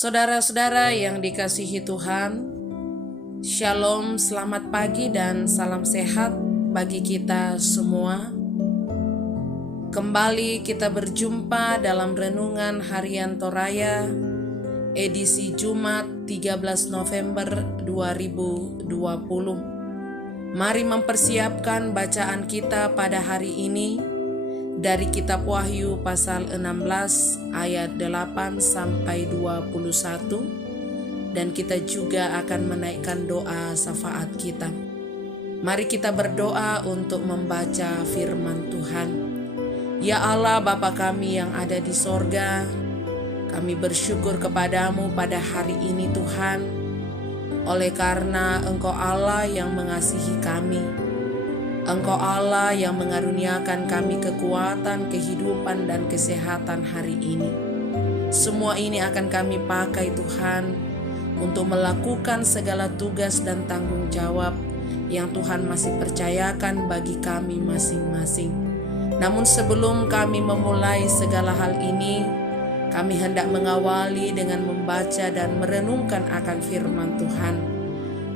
Saudara-saudara yang dikasihi Tuhan, Shalom, selamat pagi dan salam sehat bagi kita semua. Kembali kita berjumpa dalam Renungan Harian Toraya, edisi Jumat 13 November 2020. Mari mempersiapkan bacaan kita pada hari ini dari kitab Wahyu pasal 16 ayat 8 sampai 21, dan kita juga akan menaikkan doa syafaat kita. Mari kita berdoa untuk membaca firman Tuhan. Ya Allah, Bapa kami yang ada di sorga, kami bersyukur kepadamu pada hari ini Tuhan, oleh karena Engkau Allah yang mengasihi kami. Engkau Allah yang mengaruniakan kami kekuatan, kehidupan, dan kesehatan hari ini. Semua ini akan kami pakai Tuhan untuk melakukan segala tugas dan tanggung jawab yang Tuhan masih percayakan bagi kami masing-masing. Namun sebelum kami memulai segala hal ini, kami hendak mengawali dengan membaca dan merenungkan akan firman Tuhan.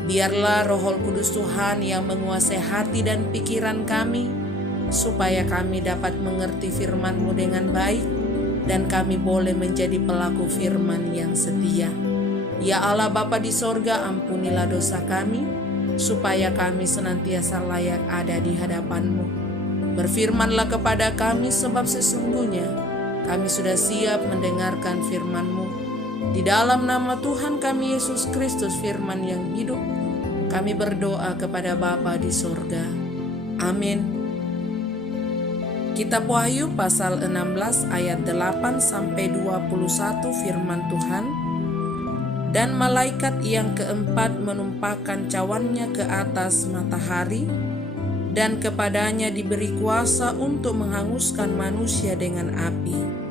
Biarlah Roh Kudus Tuhan yang menguasai hati dan pikiran kami, supaya kami dapat mengerti firman-Mu dengan baik, dan kami boleh menjadi pelaku firman yang setia. Ya Allah Bapa di sorga, ampunilah dosa kami, supaya kami senantiasa layak ada di hadapan-Mu. Berfirmanlah kepada kami, sebab sesungguhnya kami sudah siap mendengarkan firman-Mu. Di dalam nama Tuhan kami Yesus Kristus, firman yang hidup, kami berdoa kepada Bapa di sorga. Amin. Kitab Wahyu pasal 16 ayat 8 sampai 21 firman Tuhan. Dan malaikat yang keempat menumpahkan cawannya ke atas matahari, dan kepadanya diberi kuasa untuk menghanguskan manusia dengan api.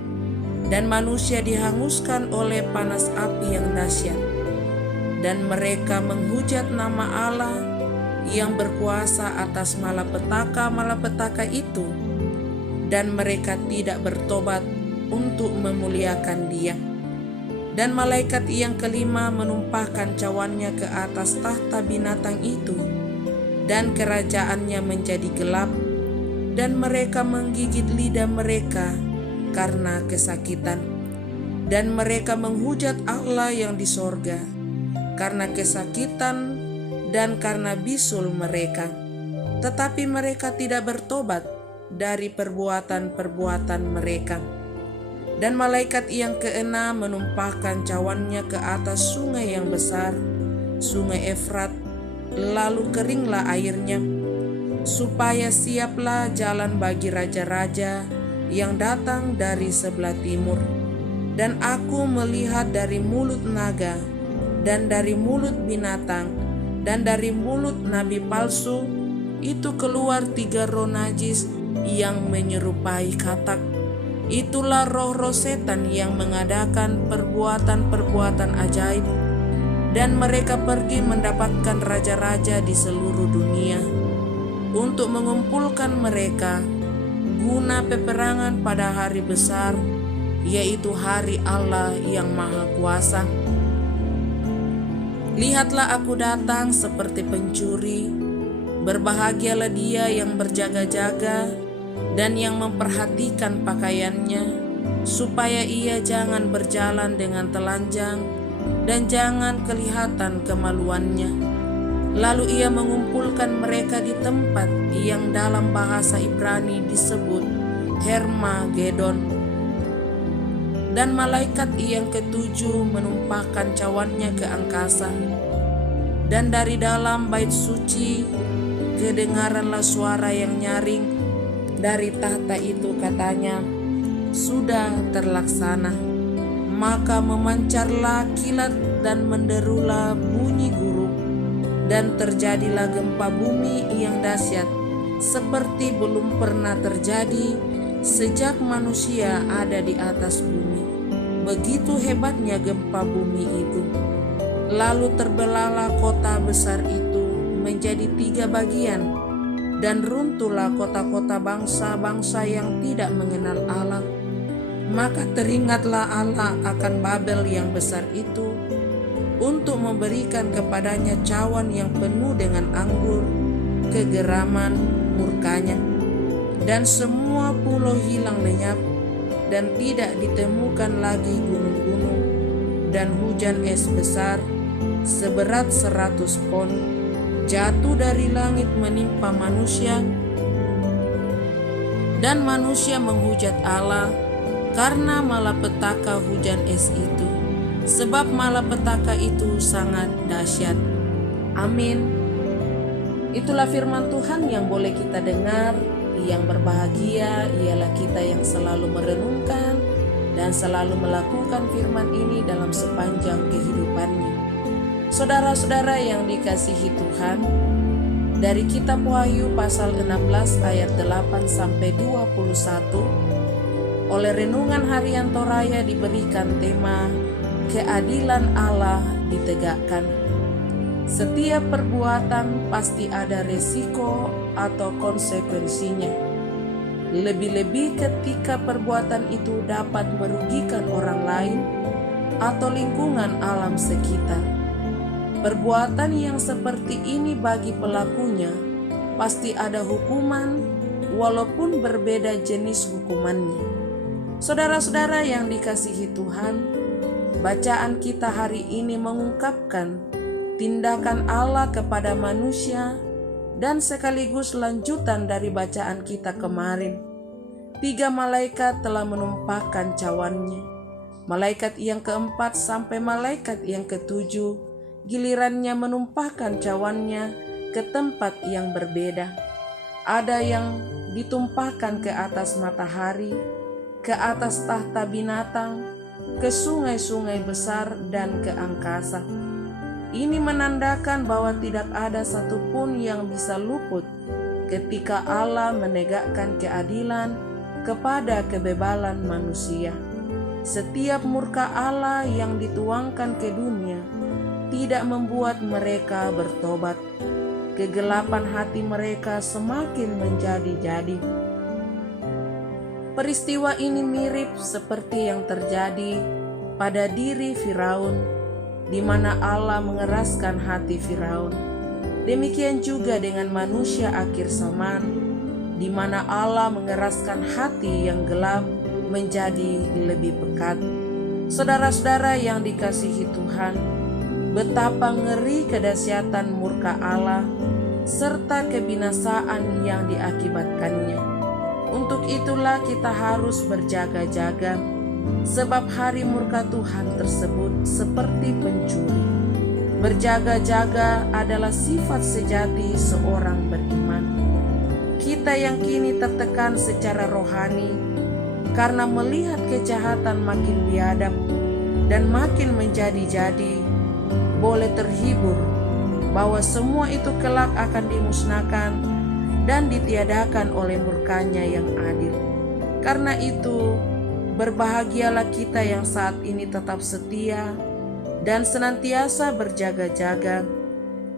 Dan manusia dihanguskan oleh panas api yang dahsyat. Dan mereka menghujat nama Allah yang berkuasa atas malapetaka itu, dan mereka tidak bertobat untuk memuliakan Dia. Dan malaikat yang kelima menumpahkan cawannya ke atas tahta binatang itu, dan kerajaannya menjadi gelap, dan mereka menggigit lidah mereka karena kesakitan. Dan mereka menghujat Allah yang di sorga karena kesakitan dan karena bisul mereka. Tetapi mereka tidak bertobat dari perbuatan-perbuatan mereka. Dan malaikat yang keenam menumpahkan cawannya ke atas sungai yang besar, sungai Efrat, lalu keringlah airnya, supaya siaplah jalan bagi raja-raja yang datang dari sebelah timur. Dan aku melihat dari mulut naga, dan dari mulut binatang, dan dari mulut nabi palsu, itu keluar 3 roh najis yang menyerupai katak. Itulah roh-roh setan yang mengadakan perbuatan-perbuatan ajaib, dan mereka pergi mendapatkan raja-raja di seluruh dunia untuk mengumpulkan mereka guna peperangan pada hari besar, yaitu hari Allah yang Maha Kuasa. Lihatlah aku datang seperti pencuri. Berbahagialah dia yang berjaga-jaga dan yang memperhatikan pakaiannya, supaya ia jangan berjalan dengan telanjang dan jangan kelihatan kemaluannya. Lalu ia mengumpulkan mereka di tempat yang dalam bahasa Ibrani disebut Hermagedon. Dan malaikat yang ketujuh menumpahkan cawannya ke angkasa. Dan dari dalam bait suci kedengaranlah suara yang nyaring dari tahta itu, katanya, sudah terlaksana. Maka memancarlah kilat dan menderulah bunyi guruk, dan terjadilah gempa bumi yang dahsyat, seperti belum pernah terjadi sejak manusia ada di atas bumi. Begitu hebatnya gempa bumi itu. Lalu terbelahlah kota besar itu menjadi 3 bagian, dan runtuhlah kota-kota bangsa-bangsa yang tidak mengenal Allah. Maka teringatlah Allah akan Babel yang besar itu untuk memberikan kepadanya cawan yang penuh dengan anggur, kegeraman murkanya. Dan semua pulau hilang lenyap, dan tidak ditemukan lagi gunung-gunung, dan hujan es besar seberat 100 pon jatuh dari langit menimpa manusia, dan manusia menghujat Allah karena malapetaka hujan es itu, sebab malapetaka itu sangat dahsyat. Amin. Itulah firman Tuhan yang boleh kita dengar. Yang berbahagia ialah kita yang selalu merenungkan dan selalu melakukan firman ini dalam sepanjang kehidupannya. Saudara-saudara yang dikasihi Tuhan, dari kitab Wahyu pasal 16 ayat 8 sampai 21, oleh renungan harian Toraya diberikan tema keadilan Allah ditegakkan. Setiap perbuatan pasti ada resiko atau konsekuensinya. Lebih-lebih ketika perbuatan itu dapat merugikan orang lain atau lingkungan alam sekitar. Perbuatan yang seperti ini bagi pelakunya pasti ada hukuman walaupun berbeda jenis hukumannya. Saudara-saudara yang dikasihi Tuhan, bacaan kita hari ini mengungkapkan tindakan Allah kepada manusia dan sekaligus lanjutan dari bacaan kita kemarin. 3 malaikat telah menumpahkan cawannya. Malaikat yang keempat sampai malaikat yang ketujuh gilirannya menumpahkan cawannya ke tempat yang berbeda. Ada yang ditumpahkan ke atas matahari, ke atas tahta binatang, ke sungai-sungai besar dan ke angkasa. Ini menandakan bahwa tidak ada satupun yang bisa luput ketika Allah menegakkan keadilan kepada kebebalan manusia. Setiap murka Allah yang dituangkan ke dunia tidak membuat mereka bertobat. Kegelapan hati mereka semakin menjadi-jadi. Peristiwa ini mirip seperti yang terjadi pada diri Firaun, di mana Allah mengeraskan hati Firaun. Demikian juga dengan manusia akhir zaman, di mana Allah mengeraskan hati yang gelap menjadi lebih pekat. Saudara-saudara yang dikasihi Tuhan, betapa ngeri kedahsyatan murka Allah serta kebinasaan yang diakibatkannya. Untuk itulah kita harus berjaga-jaga, sebab hari murka Tuhan tersebut seperti pencuri. Berjaga-jaga adalah sifat sejati seorang beriman. Kita yang kini tertekan secara rohani karena melihat kejahatan makin biadab dan makin menjadi-jadi, boleh terhibur bahwa semua itu kelak akan dimusnahkan dan ditiadakan oleh murkanya yang adil. Karena itu, berbahagialah kita yang saat ini tetap setia dan senantiasa berjaga-jaga,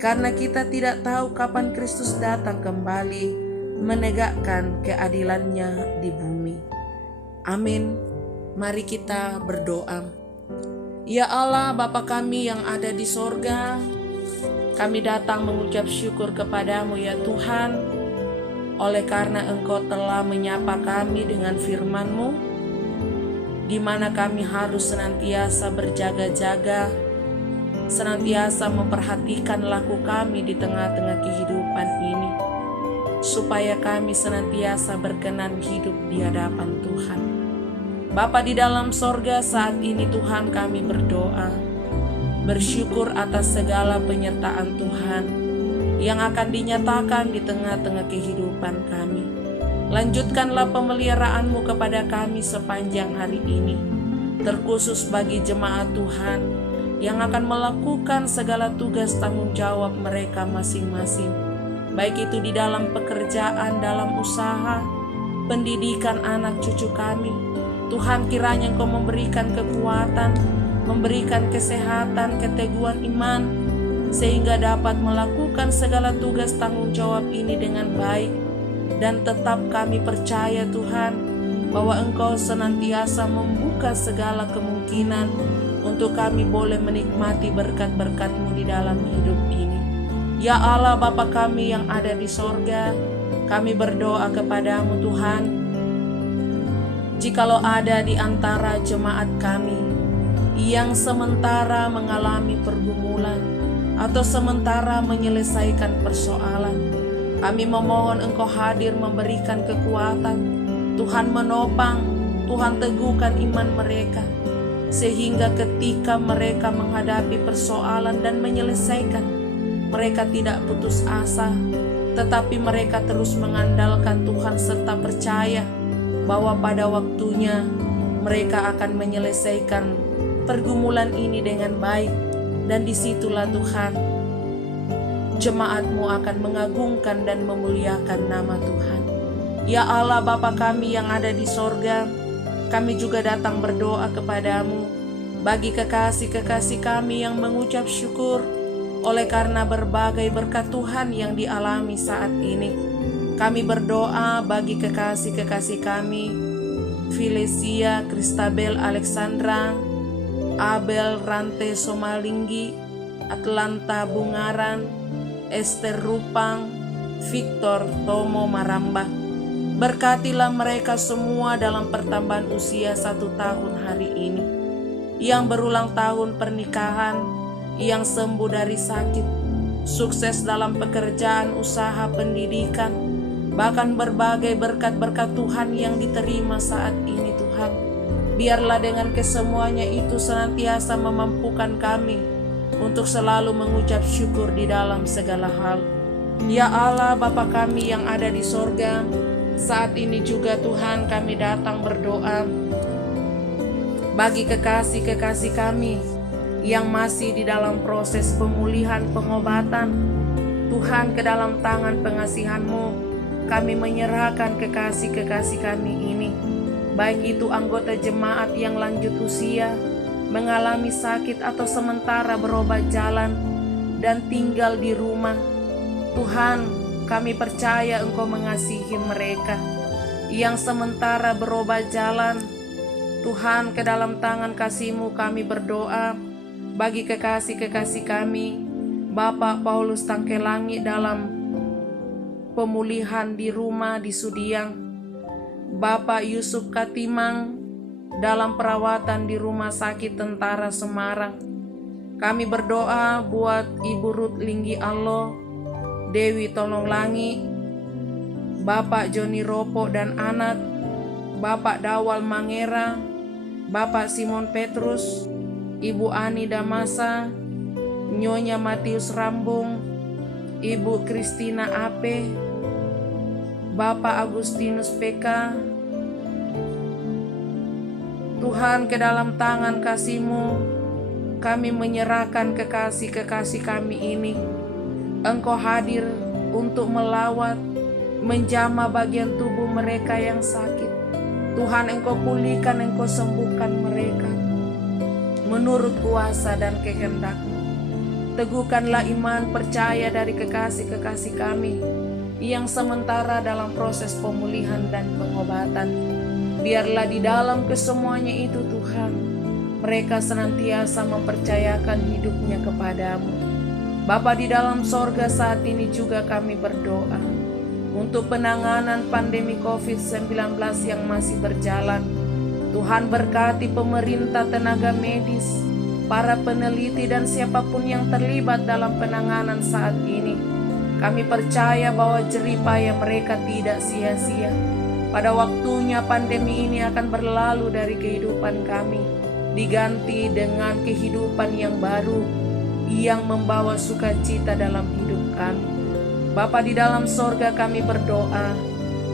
karena kita tidak tahu kapan Kristus datang kembali menegakkan keadilannya di bumi. Amin. Mari kita berdoa. Ya Allah, Bapa kami yang ada di sorga, kami datang mengucap syukur kepadamu ya Tuhan, oleh karena Engkau telah menyapa kami dengan firman-Mu, di mana kami harus senantiasa berjaga-jaga, senantiasa memperhatikan laku kami di tengah-tengah kehidupan ini, supaya kami senantiasa berkenan hidup di hadapan Tuhan. Bapa di dalam sorga, saat ini Tuhan kami berdoa, bersyukur atas segala penyertaan Tuhan yang akan dinyatakan di tengah-tengah kehidupan kami. Lanjutkanlah pemeliharaan-Mu kepada kami sepanjang hari ini, terkhusus bagi jemaat Tuhan yang akan melakukan segala tugas tanggung jawab mereka masing-masing, baik itu di dalam pekerjaan, dalam usaha, pendidikan anak cucu kami. Tuhan, kiranya Engkau memberikan kekuatan, memberikan kesehatan, keteguhan iman, sehingga dapat melakukan segala tugas tanggung jawab ini dengan baik. Dan tetap kami percaya Tuhan, bahwa Engkau senantiasa membuka segala kemungkinan untuk kami boleh menikmati berkat-berkat-Mu di dalam hidup ini. Ya Allah Bapa kami yang ada di sorga, kami berdoa kepadamu Tuhan, jikalau ada di antara jemaat kami yang sementara mengalami pergumulan atau sementara menyelesaikan persoalan, kami memohon Engkau hadir memberikan kekuatan, Tuhan menopang, Tuhan teguhkan iman mereka, sehingga ketika mereka menghadapi persoalan dan menyelesaikan, mereka tidak putus asa, tetapi mereka terus mengandalkan Tuhan serta percaya bahwa pada waktunya mereka akan menyelesaikan pergumulan ini dengan baik. Dan disitulah Tuhan, jemaat-Mu akan mengagungkan dan memuliakan nama Tuhan. Ya Allah Bapa kami yang ada di sorga, kami juga datang berdoa kepadamu bagi kekasih-kekasih kami yang mengucap syukur oleh karena berbagai berkat Tuhan yang dialami saat ini. Kami berdoa bagi kekasih-kekasih kami, Filesia, Kristabel, Alexandra, Abel, Rante, Somalinggi, Atlanta, Bungaran, Esther, Rupang, Victor, Tomo, Maramba. Berkatilah mereka semua dalam pertambahan usia 1 tahun hari ini, yang berulang tahun pernikahan, yang sembuh dari sakit, sukses dalam pekerjaan, usaha, pendidikan, bahkan berbagai berkat-berkat Tuhan yang diterima saat ini Tuhan. Biarlah dengan kesemuanya itu senantiasa memampukan kami untuk selalu mengucap syukur di dalam segala hal. Ya Allah Bapa kami yang ada di sorga, saat ini juga Tuhan kami datang berdoa bagi kekasih-kekasih kami yang masih di dalam proses pemulihan pengobatan. Tuhan, ke dalam tangan pengasihan-Mu kami menyerahkan kekasih-kekasih kami ini, baik itu anggota jemaat yang lanjut usia, mengalami sakit atau sementara berobat jalan dan tinggal di rumah. Tuhan, kami percaya Engkau mengasihi mereka yang sementara berobat jalan. Tuhan, ke dalam tangan kasih-Mu kami berdoa bagi kekasih-kekasih kami, Bapak Paulus Tangkelangi dalam pemulihan di rumah di Sudiang, Bapak Yusuf Katimang dalam perawatan di Rumah Sakit Tentara Semarang. Kami berdoa buat Ibu Ruth Linggi Allo, Dewi Tolonglangi, Bapak Joni Ropo dan Anat, Bapak Dawal Mangera, Bapak Simon Petrus, Ibu Ani Damasa, Nyonya Matius Rambung, Ibu Kristina Ape, Bapak Agustinus PK. Tuhan, ke dalam tangan kasih-Mu kami menyerahkan kekasih-kekasih kami ini. Engkau hadir untuk melawat, menjamah bagian tubuh mereka yang sakit. Tuhan, Engkau pulihkan, Engkau sembuhkan mereka menurut kuasa dan kehendak-Mu. Teguhkanlah iman percaya dari kekasih-kekasih kami yang sementara dalam proses pemulihan dan pengobatan. Biarlah di dalam kesemuanya itu Tuhan, mereka senantiasa mempercayakan hidupnya kepadamu. Bapa di dalam sorga, saat ini juga kami berdoa untuk penanganan pandemi COVID-19 yang masih berjalan. Tuhan, berkati pemerintah, tenaga medis, para peneliti dan siapapun yang terlibat dalam penanganan saat ini. Kami percaya bahwa jerih payah mereka tidak sia-sia. Pada waktunya pandemi ini akan berlalu dari kehidupan kami, diganti dengan kehidupan yang baru yang membawa sukacita dalam hidup kami. Bapa di dalam sorga, kami berdoa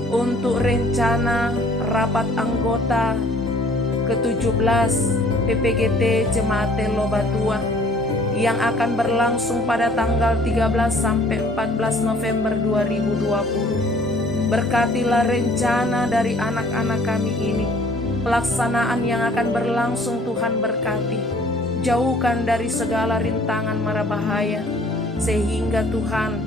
untuk rencana rapat anggota ke-17 PPGT Jemaat Telo Batua yang akan berlangsung pada tanggal 13 sampai 14 November 2020. Berkatilah rencana dari anak-anak kami ini. Pelaksanaan yang akan berlangsung Tuhan berkati. Jauhkan dari segala rintangan mara bahaya, sehingga Tuhan,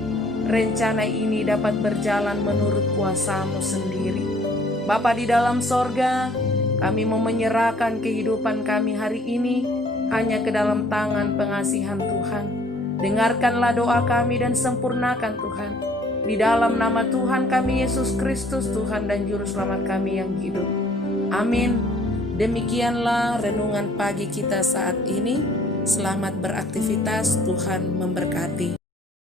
rencana ini dapat berjalan menurut kuasa-Mu sendiri. Bapa di dalam sorga, kami mau menyerahkan kehidupan kami hari ini hanya ke dalam tangan pengasihan Tuhan. Dengarkanlah doa kami dan sempurnakan Tuhan. Di dalam nama Tuhan kami Yesus Kristus, Tuhan dan Juru Selamat kami yang hidup. Amin. Demikianlah renungan pagi kita saat ini. Selamat beraktivitas, Tuhan memberkati.